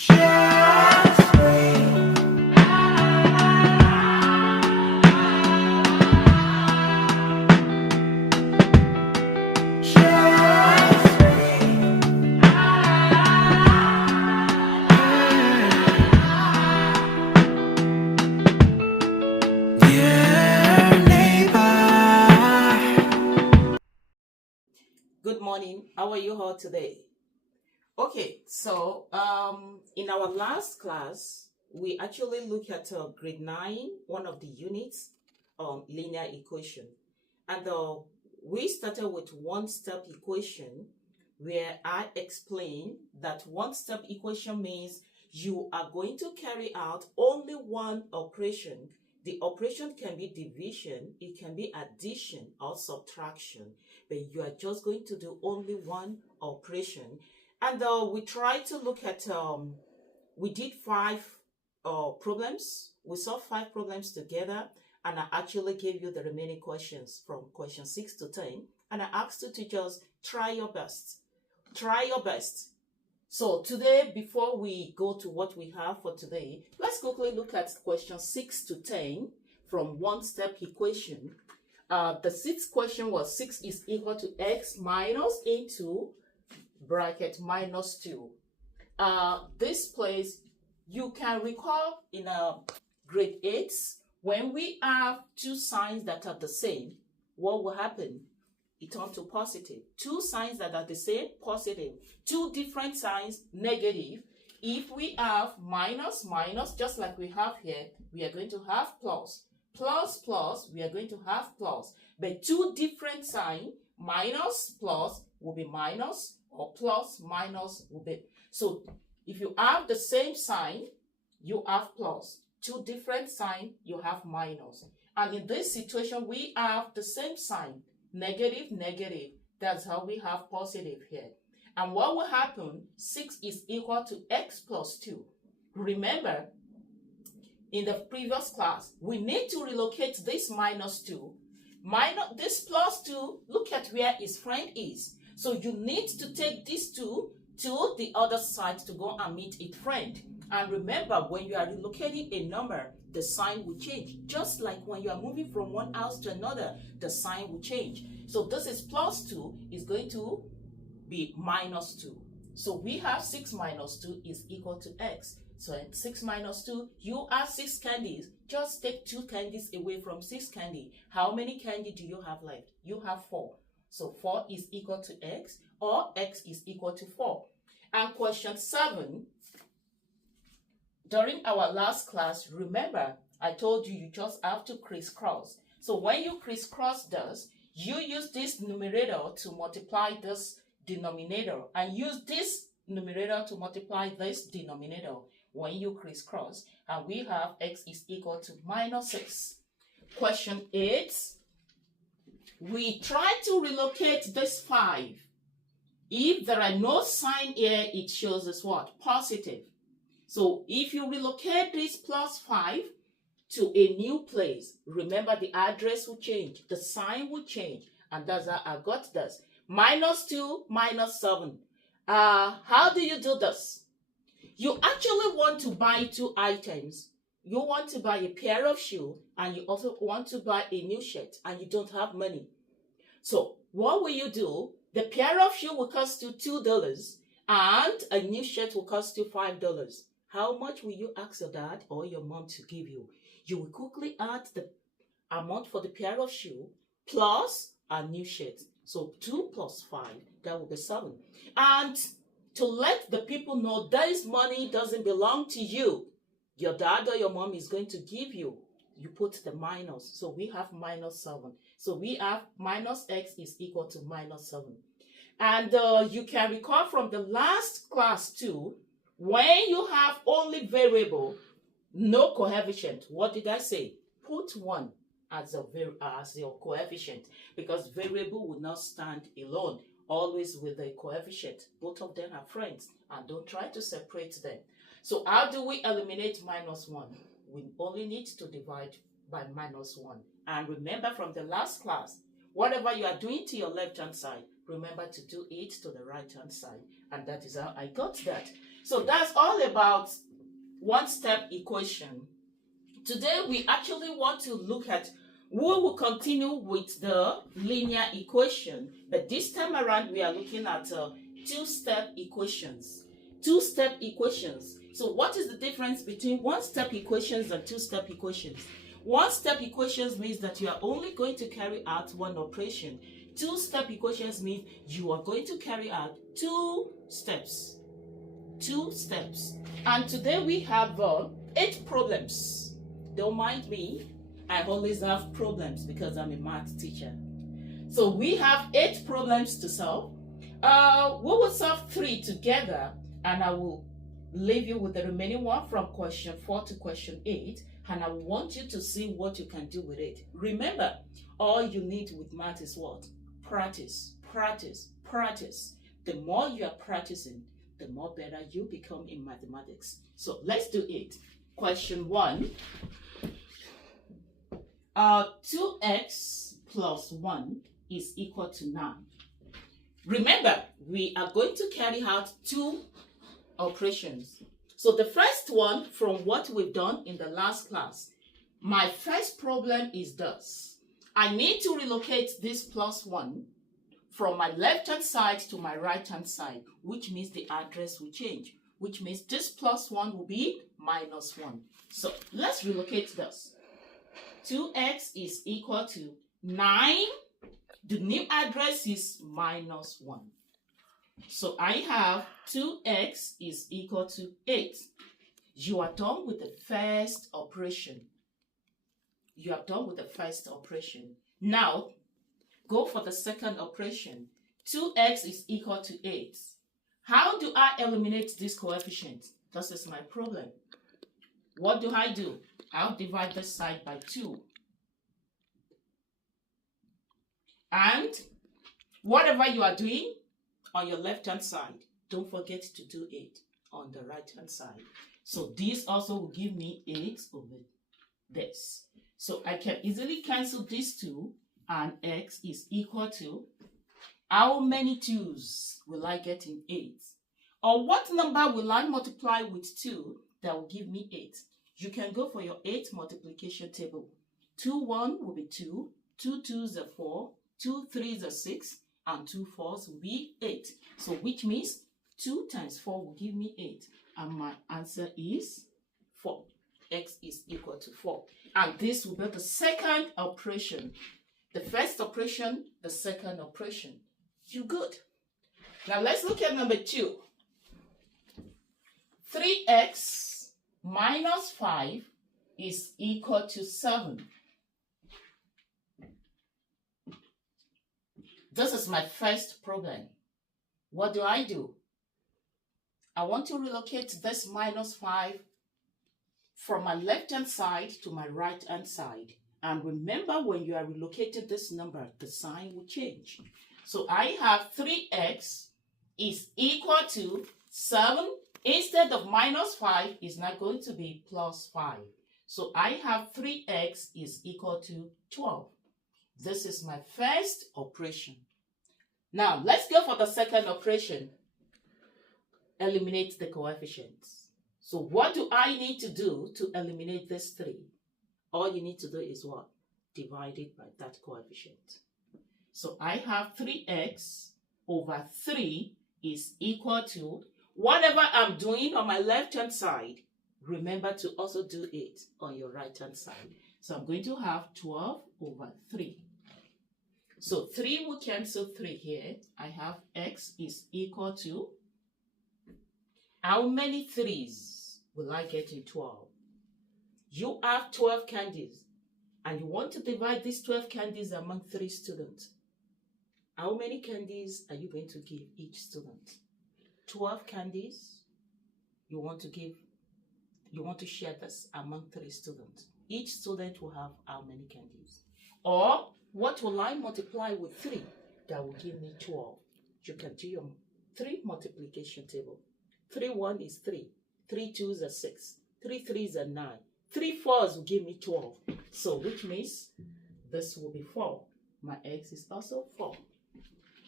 Just wait. Just wait. Dear neighbor. Good morning. How are you all today? Okay, so in our last class, we actually looked at grade 9, one of the units, linear equation. And we started with one-step equation where I explained that one-step equation means you are going to carry out only one operation. The operation can be division, it can be addition or subtraction, but you are just going to do only one operation. And we tried to look at, we did 5 problems. We solved 5 problems together, and I actually gave you the remaining questions from question 6 to 10. And I asked you to just try your best. Try your best. So today, before we go to what we have for today, let's quickly look at question 6 to 10 from one-step equation. The sixth question was 6 is equal to x minus into bracket minus 2. This place, you can recall in grade 8, when we have two signs that are the same, what will happen? It turns to positive. Two signs that are the same, positive. Two different signs, negative. If we have minus, minus, just like we have here, we are going to have plus. Plus, plus, we are going to have plus. But two different signs, minus, plus, will be minus, or plus, minus, will be. So, if you have the same sign, you have plus. Two different signs, you have minus. And in this situation, we have the same sign, negative, negative. That's how we have positive here. And what will happen? 6 is equal to x plus 2. Remember, in the previous class, we need to relocate this minus 2. This plus 2, look at where its friend is. So you need to take these 2 to the other side to go and meet its friend. And remember, when you are relocating a number, the sign will change. Just like when you are moving from one house to another, the sign will change. So this is plus 2 is going to be minus 2. So we have 6 minus 2 is equal to x. So 6 minus 2, you have 6 candies. Just take 2 candies away from 6 candy. How many candy do you have left? You have 4. So 4 is equal to x, or x is equal to 4. And question 7, during our last class, remember, I told you you just have to crisscross. So when you crisscross this, you use this numerator to multiply this denominator, and use this numerator to multiply this denominator when you crisscross. And we have x is equal to minus 6. Question 8, we try to relocate this 5. If there are no sign here, it shows us what? Positive. So if you relocate this plus 5 to a new place, remember the address will change, the sign will change, and that's how I got this. Minus 2, minus 7. How do you do this? You actually want to buy 2 items. You want to buy a pair of shoes, and you also want to buy a new shirt, and you don't have money. So what will you do? The pair of shoes will cost you $2, and a new shirt will cost you $5. How much will you ask your dad or your mom to give you? You will quickly add the amount for the pair of shoes plus a new shirt. So 2 plus 5, that will be 7. And to let the people know this money doesn't belong to you, your dad or your mom is going to give you, you put the minus. So we have minus 7. So we have minus x is equal to minus 7. And you can recall from the last class too, when you have only variable, no coefficient, what did I say? Put 1 as your coefficient, because variable will not stand alone, always with a coefficient. Both of them are friends, and don't try to separate them. So how do we eliminate minus 1? We only need to divide by minus 1. And remember from the last class, whatever you are doing to your left-hand side, remember to do it to the right-hand side. And that is how I got that. So that's all about one-step equation. Today we actually want to look at, we will continue with the linear equation, but this time around we are looking at two-step equations. Two-step equations. So what is the difference between one-step equations and two-step equations? One-step equations means that you are only going to carry out one operation. Two-step equations mean you are going to carry out two steps. Two steps. And today we have 8 problems. Don't mind me, I always have problems because I'm a math teacher. So we have 8 problems to solve. We will solve 3 together, and I will leave you with the remaining one from question 4 to question 8, and I want you to see what you can do with it. Remember, all you need with math is what? Practice, practice, practice. The more you are practicing, the more better you become in mathematics. So let's do it. Question 1. 2x plus 1 is equal to 9. Remember, we are going to carry out 2 operations. So the first one, from what we've done in the last class, my first problem is this. I need to relocate this plus 1 from my left-hand side to my right-hand side, which means the address will change, which means this plus 1 will be minus 1. So let's relocate this. 2x is equal to 9. The new address is minus 1. So I have 2x is equal to 8. You are done with the first operation. You are done with the first operation. Now, go for the second operation. 2x is equal to 8. How do I eliminate this coefficient? This is my problem. What do? I'll divide this side by 2. And whatever you are doing on your left-hand side, don't forget to do it on the right-hand side. So this also will give me 8 over this. So I can easily cancel these 2, and x is equal to, how many 2's will I get in 8? Or what number will I multiply with 2 that will give me 8? You can go for your 8 multiplication table. 2 1 will be 2, 2 2's are 4, 2 3's are 6, and 2 4's will be 8. So which means 2 times 4 will give me 8. And my answer is 4. X is equal to 4. And this will be the second operation. The first operation, the second operation. You good? Now let's look at number 2. 3x minus 5 is equal to 7. This is my first problem. What do? I want to relocate this minus 5 from my left-hand side to my right-hand side. And remember, when you are relocating this number, the sign will change. So I have 3x is equal to 7. Instead of minus 5, is now going to be plus 5. So I have 3x is equal to 12. This is my first operation. Now, let's go for the second operation. Eliminate the coefficients. So what do I need to do to eliminate this 3? All you need to do is what? Divide it by that coefficient. So I have 3x over 3 is equal to, whatever I'm doing on my left-hand side, remember to also do it on your right-hand side. So I'm going to have 12 over 3. So 3 will cancel 3 here. I have x is equal to, how many 3's will I get in 12? You have 12 candies, and you want to divide these 12 candies among 3 students. How many candies are you going to give each student? 12 candies. You want to share this among 3 students. Each student will have how many candies? Or what will I multiply with 3? That will give me 12. You can do your 3 multiplication table. 3 1 is 3. 3 2's are 6. 3 3's are 9. 3 4's will give me 12. So which means this will be 4. My x is also 4.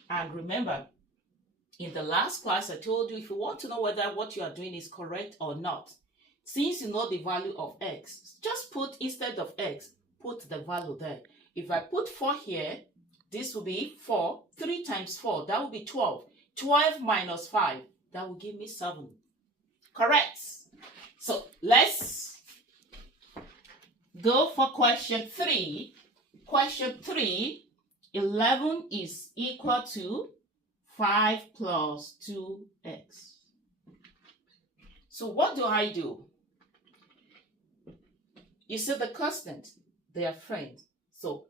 And remember, In the last class, I told you if you want to know whether what you are doing is correct or not, since you know the value of x, just put, instead of x, put the value there. If I put 4 here, this will be 4. 3 times 4, that will be 12. 12 minus 5, that will give me 7. Correct. So let's go for question 3. Question 3, 11 is equal to 5 plus 2x. So what do I do? You see the constant, they are friends. So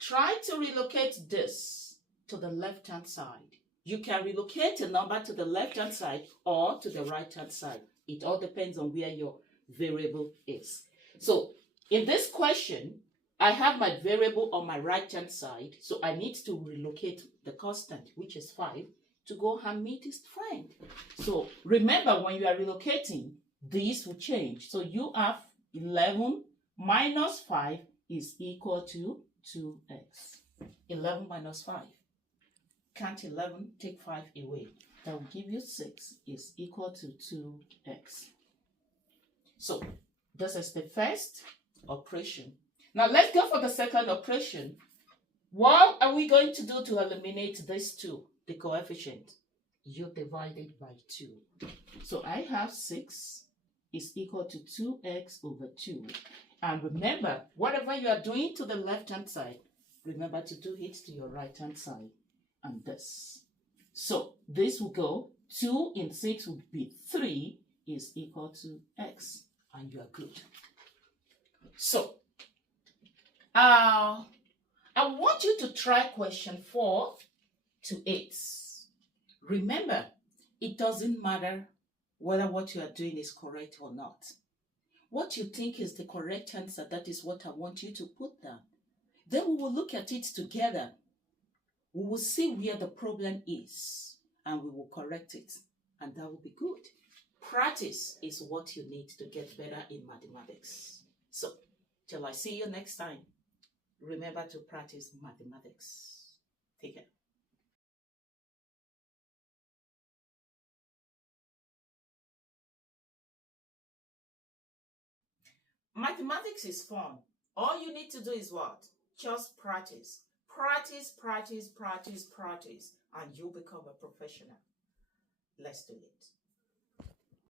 try to relocate this to the left-hand side. You can relocate a number to the left-hand side or to the right-hand side. It all depends on where your variable is. So in this question, I have my variable on my right-hand side, so I need to relocate the constant, which is 5, to go and meet its friend. So remember, when you are relocating, these will change. So you have 11 minus 5 is equal to 2x. 11 minus 5. Can't 11 take 5 away? That will give you 6 is equal to 2x. So this is the first operation. Now let's go for the second operation. What are we going to do to eliminate these two, the coefficient? You divide it by 2. So I have 6 is equal to 2x over 2. And remember, whatever you are doing to the left-hand side, remember to do it to your right-hand side. And this. So this will go, 2 in 6 would be 3 is equal to x. And you are good. So, I want you to try question 4 to 8. Remember, it doesn't matter whether what you are doing is correct or not. What you think is the correct answer, that is what I want you to put down. Then we will look at it together. We will see where the problem is and we will correct it. And that will be good. Practice is what you need to get better in mathematics. So, till I see you next time, remember to practice mathematics. Take care. Mathematics is fun. All you need to do is what? Just practice. Practice, practice, practice, practice, and you'll become a professional. Let's do it.